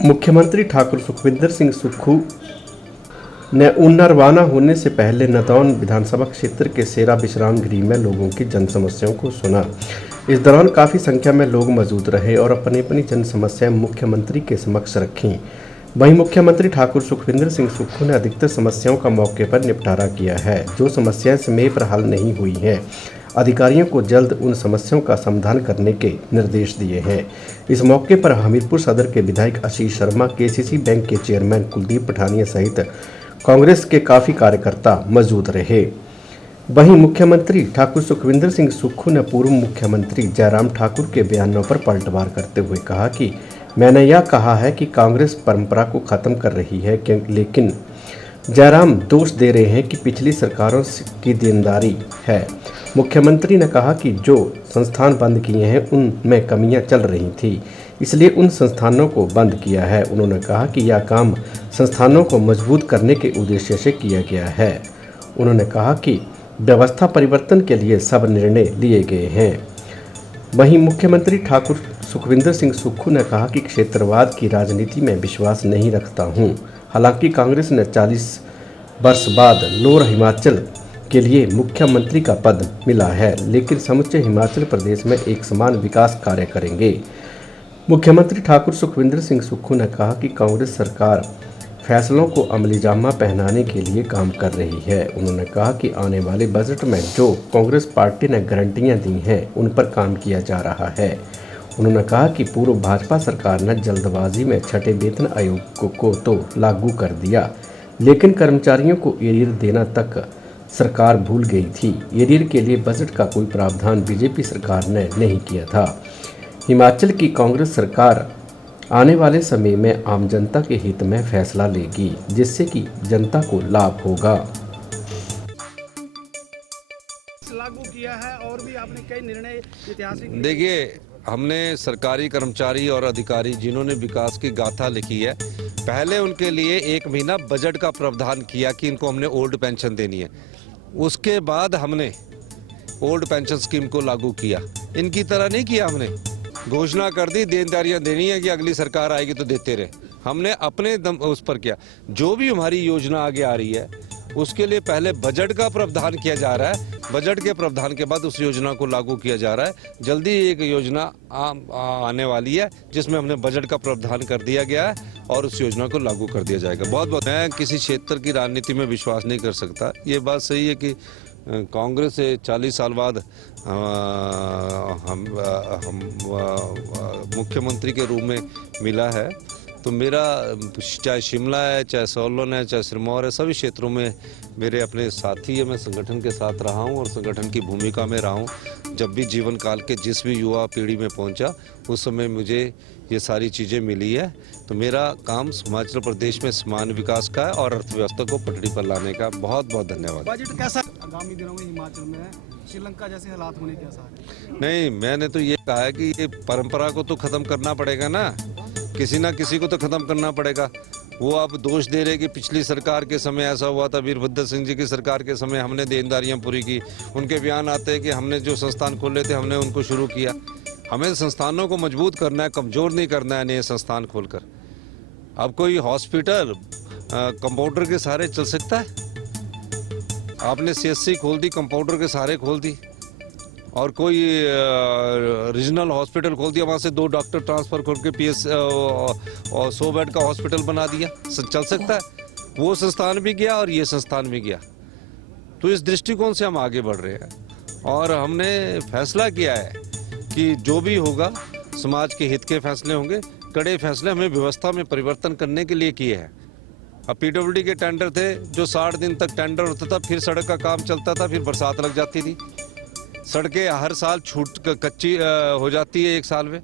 मुख्यमंत्री ठाकुर सुखविंदर सिंह सुक्खू ने ऊना रवाना होने से पहले नदौन विधानसभा क्षेत्र के सेरा विश्राम गृह में लोगों की जन समस्याओं को सुना। इस दौरान काफ़ी संख्या में लोग मौजूद रहे और अपनी अपनी जन समस्याएं मुख्यमंत्री के समक्ष रखीं। वहीं मुख्यमंत्री ठाकुर सुखविंदर सिंह सुक्खू ने अधिकतर समस्याओं का मौके पर निपटारा किया है। जो समस्याएं समय पर हल नहीं हुई हैं, अधिकारियों को जल्द उन समस्याओं का समाधान करने के निर्देश दिए हैं। इस मौके पर हमीरपुर सदर के विधायक आशीष शर्मा, केसीसी बैंक के चेयरमैन कुलदीप पठानिया सहित कांग्रेस के काफ़ी कार्यकर्ता मौजूद रहे। वहीं मुख्यमंत्री ठाकुर सुखविंदर सिंह सुक्खू ने पूर्व मुख्यमंत्री जयराम ठाकुर के बयानों पर पलटवार करते हुए कहा कि मैंने यह कहा है कि कांग्रेस परंपरा को ख़त्म कर रही है, लेकिन जयराम दोष दे रहे हैं कि पिछली सरकारों की देनदारी है। मुख्यमंत्री ने कहा कि जो संस्थान बंद किए हैं उनमें कमियां चल रही थी, इसलिए उन संस्थानों को बंद किया है। उन्होंने कहा कि यह काम संस्थानों को मजबूत करने के उद्देश्य से किया गया है। उन्होंने कहा कि व्यवस्था परिवर्तन के लिए सब निर्णय लिए गए हैं। वहीं मुख्यमंत्री ठाकुर सुखविंदर सिंह सुक्खू ने कहा कि क्षेत्रवाद की राजनीति में विश्वास नहीं रखता हूं। हालांकि कांग्रेस ने 40 वर्ष बाद लोअर हिमाचल के लिए मुख्यमंत्री का पद मिला है, लेकिन समूचे हिमाचल प्रदेश में एक समान विकास कार्य करेंगे। मुख्यमंत्री ठाकुर सुखविंदर सिंह सुक्खू ने कहा कि कांग्रेस सरकार फैसलों को अमली जामा पहनाने के लिए काम कर रही है। उन्होंने कहा कि आने वाले बजट में जो कांग्रेस पार्टी ने गारंटियां दी हैं, उन पर काम किया जा रहा है। उन्होंने कहा कि पूर्व भाजपा सरकार ने जल्दबाजी में छठे वेतन आयोग को तो लागू कर दिया, लेकिन कर्मचारियों को एरियर देना तक सरकार भूल गई थी। एरियर के लिए बजट का कोई प्रावधान बीजेपी सरकार ने नहीं किया था। हिमाचल की कांग्रेस सरकार आने वाले समय में आम जनता के हित में फैसला लेगी, जिससे कि जनता को लाभ होगा। लागू किया है और भी आपने कई निर्णय ऐतिहासिक। देखिए, हमने सरकारी कर्मचारी और अधिकारी जिन्होंने विकास की गाथा लिखी है, पहले उनके लिए 1 महीना बजट का प्रावधान किया कि इनको हमने ओल्ड पेंशन देनी है। उसके बाद हमने ओल्ड पेंशन स्कीम को लागू किया। इनकी तरह नहीं किया, हमने घोषणा कर दी देनदारियां देनी है कि अगली सरकार आएगी तो देते रहे। हमने अपने दम उस पर किया। जो भी हमारी योजना आगे आ रही है उसके लिए पहले बजट का प्रावधान किया जा रहा है, बजट के प्रावधान के बाद उस योजना को लागू किया जा रहा है। जल्दी एक योजना आने वाली है जिसमें हमने बजट का प्रावधान कर दिया गया है और उस योजना को लागू कर दिया जाएगा। बहुत मैं किसी क्षेत्र की राजनीति में विश्वास नहीं कर सकता। ये बात सही है कि कांग्रेस से 40 साल बाद हम मुख्यमंत्री के रूप में मिला है, तो मेरा चाहे शिमला है, चाहे सोलन है, चाहे सिरमौर है, सभी क्षेत्रों में मेरे अपने साथी है। मैं संगठन के साथ रहा हूँ और संगठन की भूमिका में रहा हूँ। जब भी जीवन काल के जिस भी युवा पीढ़ी में पहुँचा उस समय मुझे ये सारी चीज़ें मिली है। तो मेरा काम हिमाचल प्रदेश में समान विकास का है और अर्थव्यवस्था को पटरी पर लाने का। बहुत बहुत धन्यवाद। बजट कैसा आगामी दिनों में हिमाचल में श्रीलंका जैसे हालात होने के आसार है? नहीं, मैंने तो ये कहा है कि ये परंपरा को तो ख़त्म करना पड़ेगा ना, किसी ना किसी को तो ख़त्म करना पड़ेगा। वो आप दोष दे रहे कि पिछली सरकार के समय ऐसा हुआ था, वीरभद्र सिंह जी की सरकार के समय हमने देनदारियां पूरी की। उनके बयान आते हैं कि हमने जो संस्थान खोले थे हमने उनको शुरू किया। हमें संस्थानों को मजबूत करना है, कमज़ोर नहीं करना है नए संस्थान खोलकर। अब कोई हॉस्पिटल कंपाउंडर के सहारे चल सकता है? आपने CSC खोल दी, कंपाउंडर के सहारे खोल दी, और कोई रीजनल हॉस्पिटल खोल दिया, वहाँ से 2 डॉक्टर ट्रांसफ़र करके PS और 100 बेड का हॉस्पिटल बना दिया। चल सकता है? वो संस्थान भी गया और ये संस्थान भी गया। तो इस दृष्टिकोण से हम आगे बढ़ रहे हैं और हमने फैसला किया है कि जो भी होगा समाज के हित के फैसले होंगे। कड़े फैसले हमें व्यवस्था में परिवर्तन करने के लिए किए हैं। अब PWD के टेंडर थे जो 60 दिन तक टेंडर होता था, फिर सड़क का काम चलता था, फिर बरसात लग जाती थी, सड़कें हर साल कच्ची हो जाती है 1 साल में।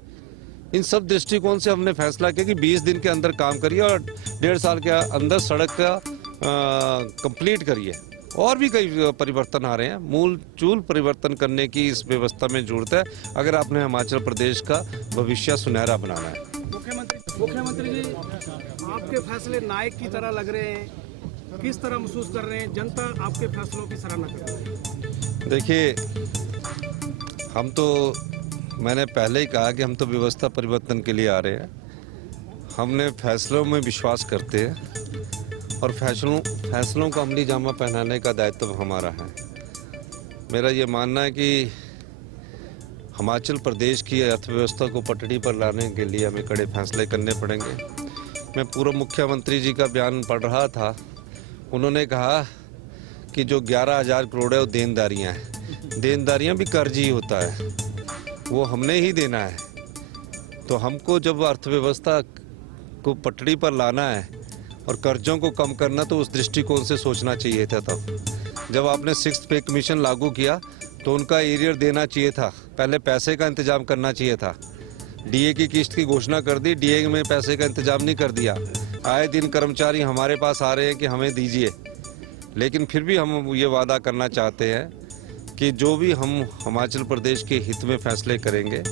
इन सब दृष्टिकोण से हमने फैसला किया कि 20 दिन के अंदर काम करिए और 1.5 साल के अंदर सड़क का कंप्लीट करिए। और भी कई परिवर्तन आ रहे हैं। मूल चूल परिवर्तन करने की इस व्यवस्था में जरूरत है अगर आपने हिमाचल प्रदेश का भविष्य सुनहरा बनाना है। मुख्यमंत्री जी, आपके फैसले नायक की तरह लग रहे हैं। किस तरह महसूस कर रहे हैं? जनता आपके फैसलों की सराहना कर रही है। देखिए, हम तो मैंने पहले ही कहा कि हम तो व्यवस्था परिवर्तन के लिए आ रहे हैं। हमने फैसलों में विश्वास करते हैं और फैसलों को अमली जामा पहनाने का दायित्व हमारा है। मेरा ये मानना है कि हिमाचल प्रदेश की अर्थव्यवस्था को पटड़ी पर लाने के लिए हमें कड़े फैसले करने पड़ेंगे। मैं पूर्व मुख्यमंत्री जी का बयान पढ़ रहा था, उन्होंने कहा कि जो 11,000 करोड़ है वो देनदारियाँ हैं। देनदारियाँ भी कर्ज ही होता है, वो हमने ही देना है। तो हमको जब अर्थव्यवस्था को पटड़ी पर लाना है और कर्जों को कम करना, तो उस दृष्टिकोण से सोचना चाहिए था। तब जब आपने 6th पे कमीशन लागू किया तो उनका एरियर देना चाहिए था, पहले पैसे का इंतजाम करना चाहिए था। डीए की किस्त की घोषणा कर दी, डीए में पैसे का इंतजाम नहीं कर दिया। आए दिन कर्मचारी हमारे पास आ रहे हैं कि हमें दीजिए, लेकिन फिर भी हम ये वादा करना चाहते हैं कि जो भी हम हिमाचल प्रदेश के हित में फैसले करेंगे,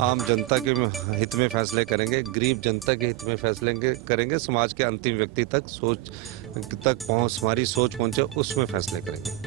आम जनता के हित में फैसले करेंगे, गरीब जनता के हित में फैसले करेंगे, समाज के अंतिम व्यक्ति तक हमारी सोच पहुंचे उसमें फैसले करेंगे।